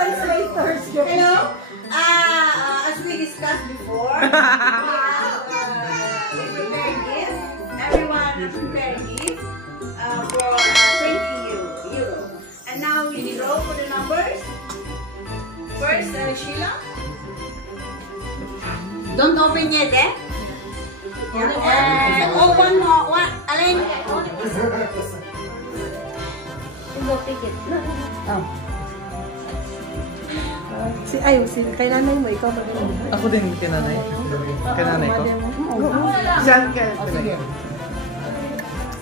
translators. Hello. As we discussed before, we prepared gifts. Everyone prepared gifts for 20 euro. And now we draw for the numbers. First, Sheila. Don't open yet, eh? Oh, one more. One. Alin? Go take it. Oh. Kay nanay mo, ikaw ba din? Ako din kay nanay. Kay nanay ko. Diyan kay. Sige.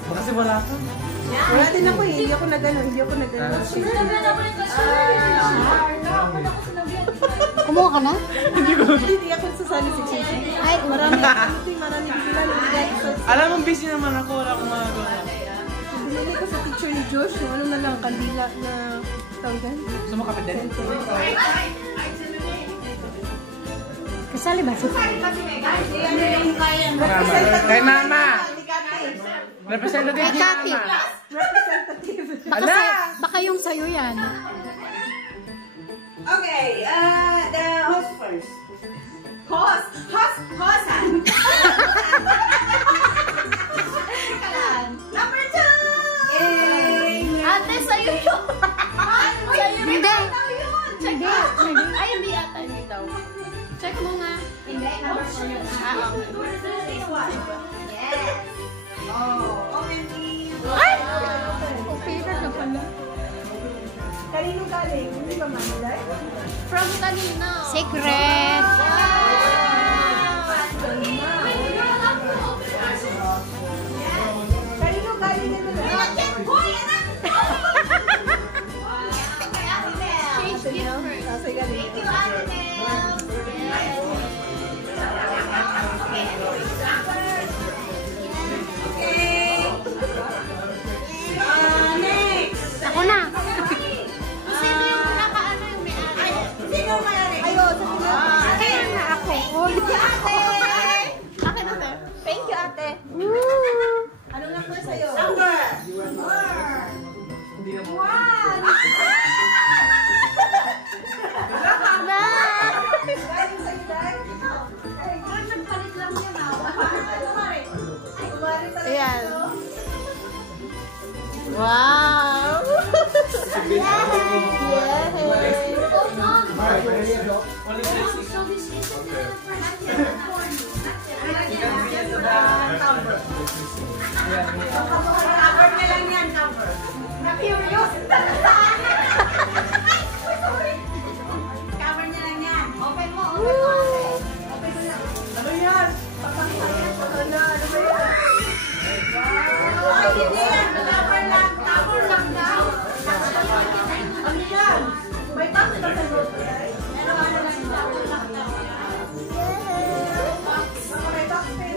Kasi wala ka. Wala din ako eh. Hindi ako nagano. Kumuha ka na? Hindi ako sasali sa Chichi. Ay, Marami bibilan. Alam mo, busy naman ako. Wala akong magagawa. Binili ko sa teacher ni Josh. Yung ano na lang, kandila na tawgan. Gusto mo kape din? kasali ba? Kay mama. Representative Kay Kati. Baka yung sayo yan. Okay, the host first. Hosan. Number 2! Ate, sayo yun! Hindi! Hindi! Ay, hindi ata, hindi daw. Check mo nga. Hindi, number 4 yun. This one. Yes. Oh, OMG. Ay! Okay na pala. Kanino galing? Hindi ba Manila? From kanina. Secret! Kanino galing ito na? Change gift first. Kasi galing. Next. Ako na. Sino yung nakaano yung may-ari? Sino may-ari? Ayun, sa sila. Kaya na ako. Akin ate. Thank you, ate. Ano lang po sa'yo? Number. Galing sa'yo, Dad? Nagpalit lang yan. Ayan. Wow! Cover niya lang yan, cover. Na-curious. Cover niya lang yan. Open mo, open mo. Open mo lang. Ano yan? Papakitayan ko na. Ano ba yan? Ay, hindi yan. Cover lang. Cover lang daw. Ano yan? May tapos na sa road. Pero ano lang, cover lang daw. Ako may box pen.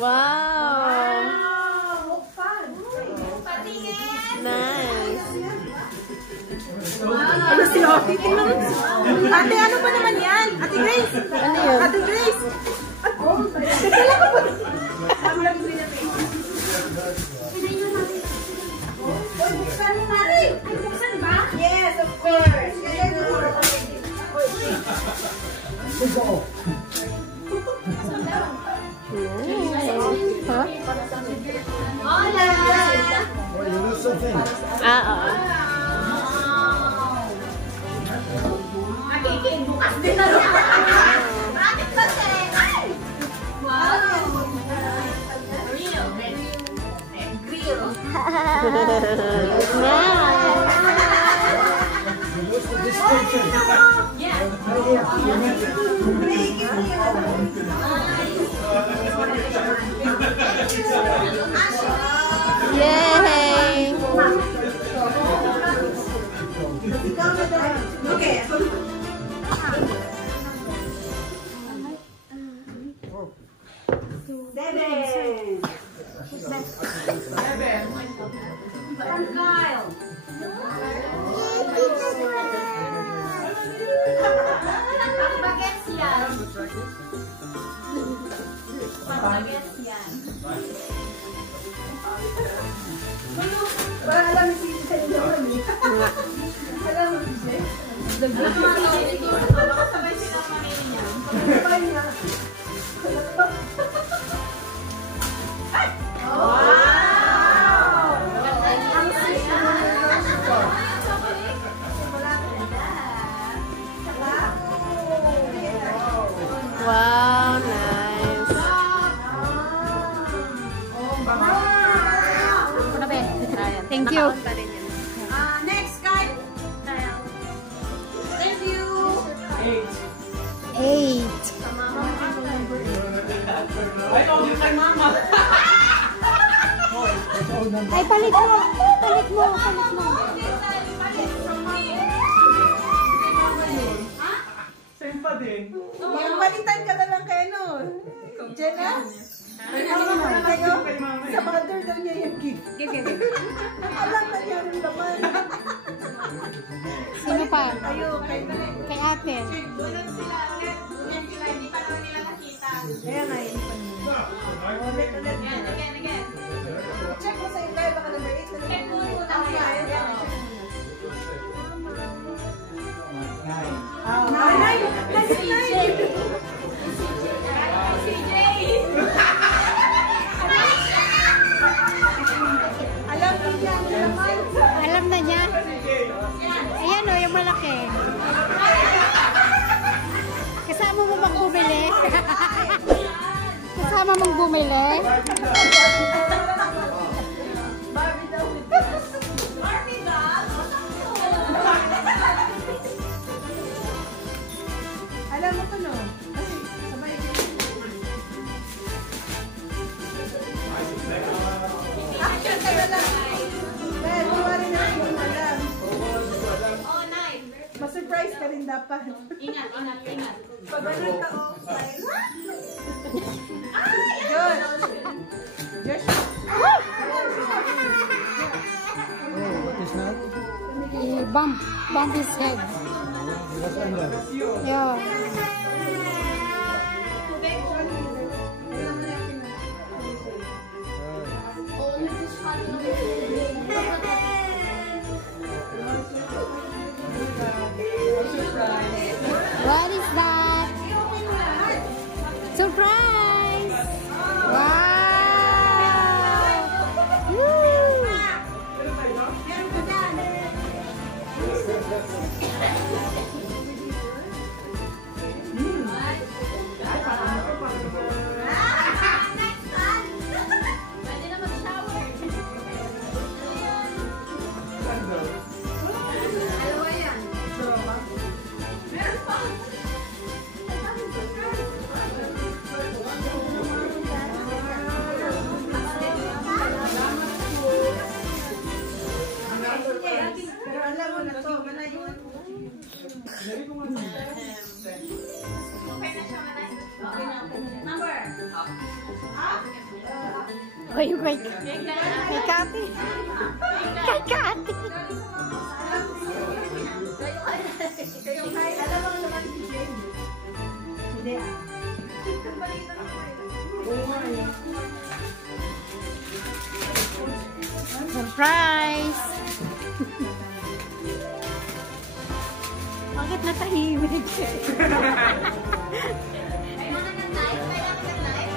Wow! Nice! Ano si Ate? Tingnan mo. Ate, ano ba naman yan? Ate Grace? Ano yun? Ate Grace? Teka lang ako. Ang lang pinapin. Buksan mo, Mari. Ay, buksan ba? Yes, of course. Kaya yung Huh? Hola! Oo. Bukas din na rin. Bakit ba siya? Ay! Wow! Real. Grill. Yay! Okay. Seven. From Kyle. Bagets yan. Parang alam si Jen naman eh. Alam mo si Jen? Baka sabay sila makinig niya. Sabay niya. Wow, nice. Thank you. Next, Kyle. Thank you. 8. Ay, palit mo. Palit mo. Palit mo. Same pa din. Balitan ka na lang kayo, no? Jen, ha? Kayo, sa mother daw niya yung gift. Alam na niya rin naman. Sino pa? Ayo, kayo. Kay ate. Bunod sila ulit. Bunod sila. Hindi pa naman nila nakita. Kaya nga, yun pa niya. Ulit. Again. Check mo sa iyo, kaya baka number 8 na lang. Check mo muna kayo. Alam na niya. Ayan o, yung malaki. Kasama mo bang bumili? Kasama mong bumili? Alam mo ko, no? Kasi sabay. Action ka na lang. Dahil, tuwari na lang yung alam. Oh, nice. Ma-surprise ka rin dapat. Ingat. Pag ganun ka, oh, Josh! Josh! What is that? Bump his head. What's under? Yeah. What is that? Surprise! Wow! Woo! Pwede na mag-shower. Dalawa yan. Meron pa. Pero alam mo na to, wala yun. Okay na siya, manay. Number. Ay, kay Kati. Kay Kati. Kayo, Kai, alam mo naman si Jen. Hindi ah. Surprise! Bakit natahimik? May mga nag-live. May mga nag-live.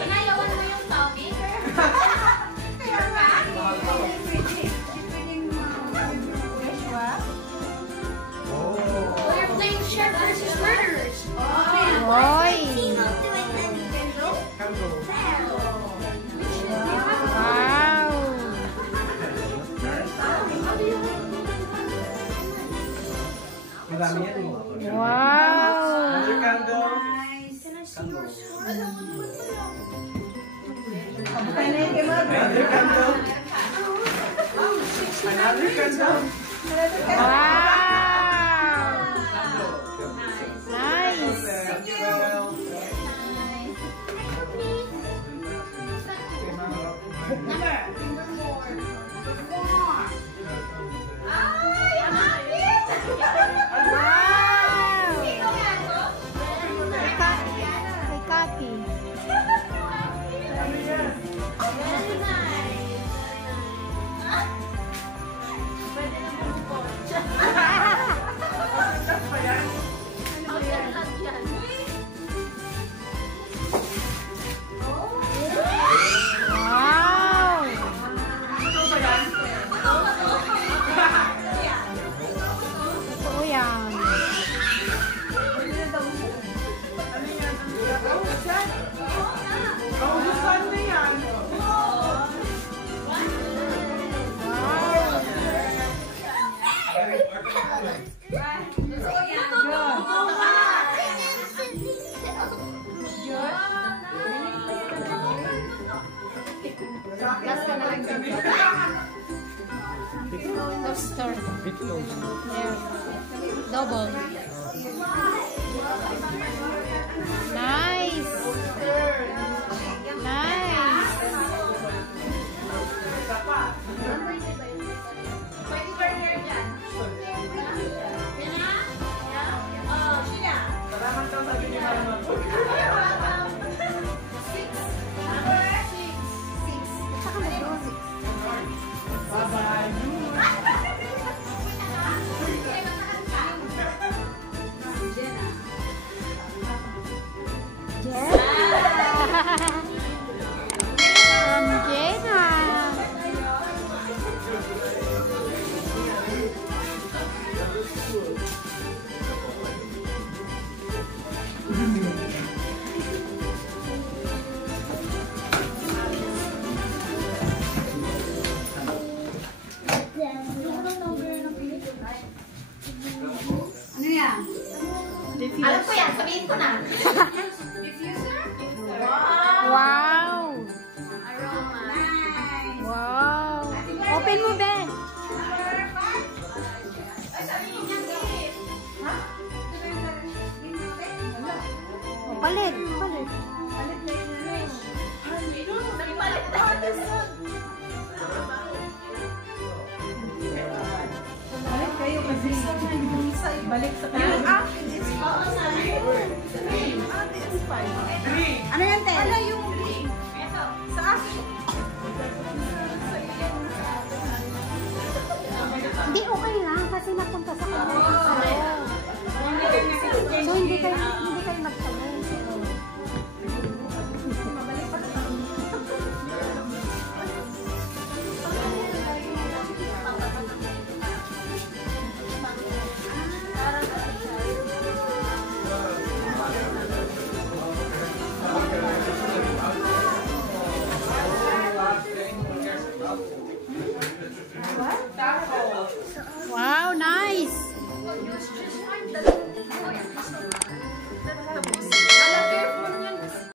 Inayawan mo yung Tommy? Kaya ba? We're playing chef versus murderers. Hoy! Wow! Marami yan eh. Wow! Another candle. Another candle. Another candle. Wow! Nice! Thank you, Belle. Number 4. Last ka na lang dito. Lobster. Beef toast. Yeah. Double. Nice. Nice. From Jenna. Ano yan? Alam ko yan, sabihin ko na. Diffuser? Wow! Aroma. Nice. Wow! Open mo, be! Number 5? Ay, sabi niya gift. Ha? O, palit, palit. Palit na yun na rin. Nagpalit na. Balik kayo kasi yung isa ibalik sa kayo. Ano yan, Ted? Ano yung